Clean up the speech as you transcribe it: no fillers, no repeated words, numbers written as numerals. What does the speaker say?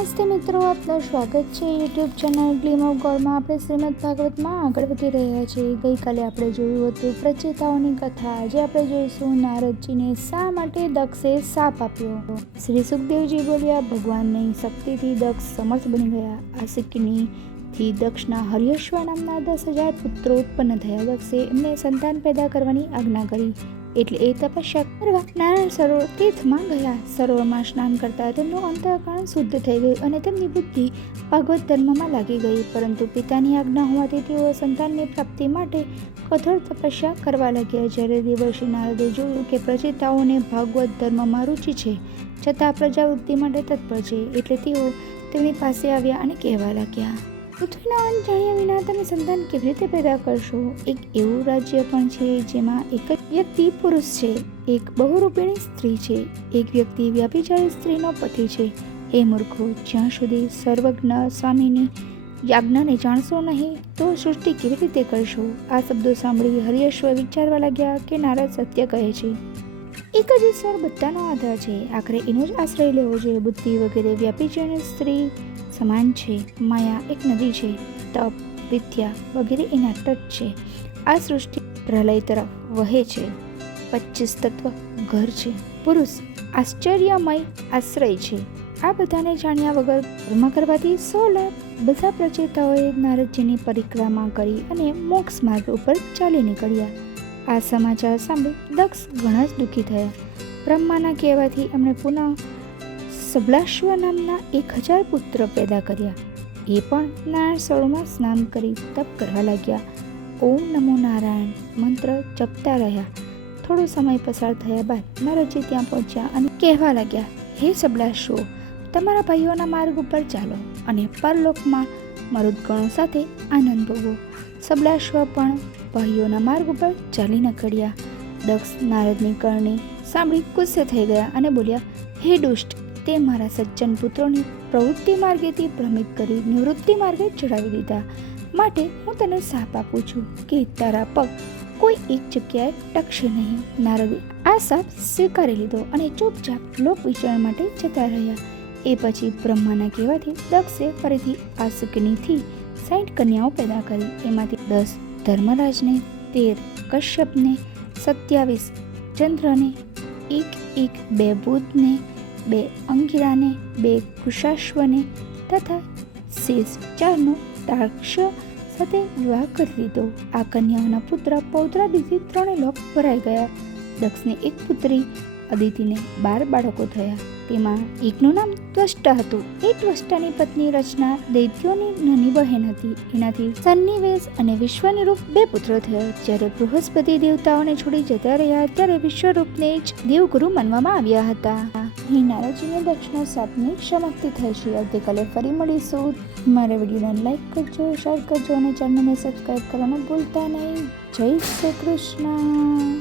નમસ્તે મિત્રો, આપનું સ્વાગત છે યુટ્યુબ ચેનલ ગ્લીમ ઓફ ગોડમાં. આપણે શ્રીમદ ભાગવતમાં આગળ વધી રહ્યા છીએ. ગઈકાલે આપણે જોયું હતું પ્રચેતાઓની કથા. આજે આપણે જોઈશું નારદજીને શા માટે દક્ષે શાપ આપ્યો. શ્રી સુખદેવજી બોલ્યા, ભગવાનની શક્તિથી દક્ષ સમર્થ બની ગયા. આ શક્તિથી દક્ષના હર્યશ્વ નામના 10,000 પુત્રો ઉત્પન્ન થયા. દક્ષે એમને સંતાન પેદા કરવાની આજ્ઞા કરી. એટલે એ તપસ્યા કરવા નારાયણ સરોવર તીર્થમાં ગયા. સરોવરમાં સ્નાન કરતા તેમનું અંતઃકરણ શુદ્ધ થઈ ગયું અને તેમની બુદ્ધિ ભાગવત ધર્મમાં લાગી ગઈ. પરંતુ પિતાની આજ્ઞા હોવાથી તેઓ સંતાનની પ્રાપ્તિ માટે કઠોર તપસ્યા કરવા લાગ્યા. જ્યારે દેવર્ષિ નારદે જોયું કે પ્રચેતાઓને ભાગવત ધર્મમાં રુચિ છે, છતાં પ્રજાવૃત્તિ માટે તત્પર છે, એટલે તેઓ તેમની પાસે આવ્યા અને કહેવા લાગ્યા, પૃથ્વીના અંત જાણ્યા વિના તમે સંતાન કેવી રીતે પેદા કરશો? એક એવું રાજ્ય પણ છે જેમાં એક જ વ્યક્તિ પુરુષ છે, એક બહુરૂપિણી સ્ત્રી છે, એક વ્યક્તિ વ્યાપિચારી સ્ત્રીનો પતિ છે. હે મૂર્ખો, જ્યાં સુધી સર્વજ્ઞ સ્વામીની આજ્ઞાને જાણશો નહીં તો સૃષ્ટિ કેવી રીતે કરશો? આ શબ્દો સાંભળી હર્યશ્વ વિચારવા લાગ્યા કે નારદ સત્ય કહે છે. એક જ ઈશ્વર બધાનો આધાર છે, આખરે એનો જ આશ્રય લેવો જોઈએ. બુદ્ધિ વગેરે વ્યાપિચારી સ્ત્રી સમાન છે. માયા એક નદી છે, તપ વિદ્યા વગેરે એના તટ છે. આ સૃષ્ટિ પ્રલય તરફ વહે છે. 25 તત્વ ઘર છે. પુરુષ આશ્ચર્યમય આશ્રય છે. આ બધાને જાણ્યા વગર કર્મ કરવાથી 100 લાખ. બધા પ્રચેતાઓએ નારદજીની પરિક્રમા કરી અને મોક્ષ માર્ગ ઉપર ચાલી નીકળ્યા. આ સમાચાર સાંભળી દક્ષ ઘણા જ દુઃખી થયા. બ્રહ્માના કહેવાથી એમણે પુનઃ સબલાશ્વ નામના 1,000 પુત્ર પેદા કર્યા. એ પણ નારાયણ સરોવરમાં સ્નાન કરી તપ કરવા લાગ્યા. ઓમ નમો નારાયણ મંત્ર જપતા રહ્યા. થોડો સમય પસાર થયા બાદ નારદજી ત્યાં પહોંચ્યા અને કહેવા લાગ્યા, હે સબલાશ્વો, તમારા ભાઈઓના માર્ગ ઉપર ચાલો અને પરલોકમાં મરુદગણો સાથે આનંદ ભોગવો. સબલાશ્વ પણ ભાઈઓના માર્ગ ઉપર ચાલી નીકળ્યા. દક્ષ નારદની કરણી સાંભળી ગુસ્સે થઈ ગયા અને બોલ્યા, હે દુષ્ટ, તે મારા સજ્જન પુત્રોની પ્રવૃત્તિ માર્ગેથી ભ્રમિત કરી નિવૃત્તિ માર્ગે ચડાવી દીધા. માટે હું તને શાપ આપું છું કે તારા પગ કોઈ એક જગ્યાએ ટકશે નહીં. નારદે આ શાપ સ્વીકારી લીધો અને ચૂપચાપ લોક વિચરણ માટે જતા રહ્યા. એ પછી બ્રહ્માના કહેવાથી દક્ષે ફરીથી આ શુકનીથી 60 કન્યાઓ પેદા કરી. એમાંથી 10 ધર્મરાજને, 13 કશ્યપને, 27 ચંદ્રને, 2 બુધને, 2 અંગિરાને, 2 કુશાશ્વને તથા શેષ 4નો તાર્ક્ષ સાથે વિવાહ કરી દીધો. આ કન્યાઓના પુત્ર પૌત્રાદિથી 3 લોક ભરાઈ ગયા. દક્ષની એક પુત્રી અદિતિને 12 બાળકો થયા. તેમાં એકનું નામ ત્વષ્ટા હતું. એ ત્વષ્ટાની પત્ની રચના દૈત્યોની નાની બહેન હતી. એનાથી સન્નિવેશ અને વિશ્વનિરૂપ 2 પુત્રો થયા. જ્યારે બૃહસ્પતિ દેવતાઓને છોડી જતા રહ્યા ત્યારે વિશ્વરૂપને જ દેવગુરુ માનવામાં આવ્યા હતા. અહીં નારદજીને દક્ષના શાપની સમાપ્તિ થાય છે. આવતીકાલે ફરી મળીશું. મારા વિડીયોને લાઈક કરજો, શેર કરજો અને ચેનલને સબસ્ક્રાઈબ કરવાનું ભૂલતા નહીં. જય શ્રી કૃષ્ણ.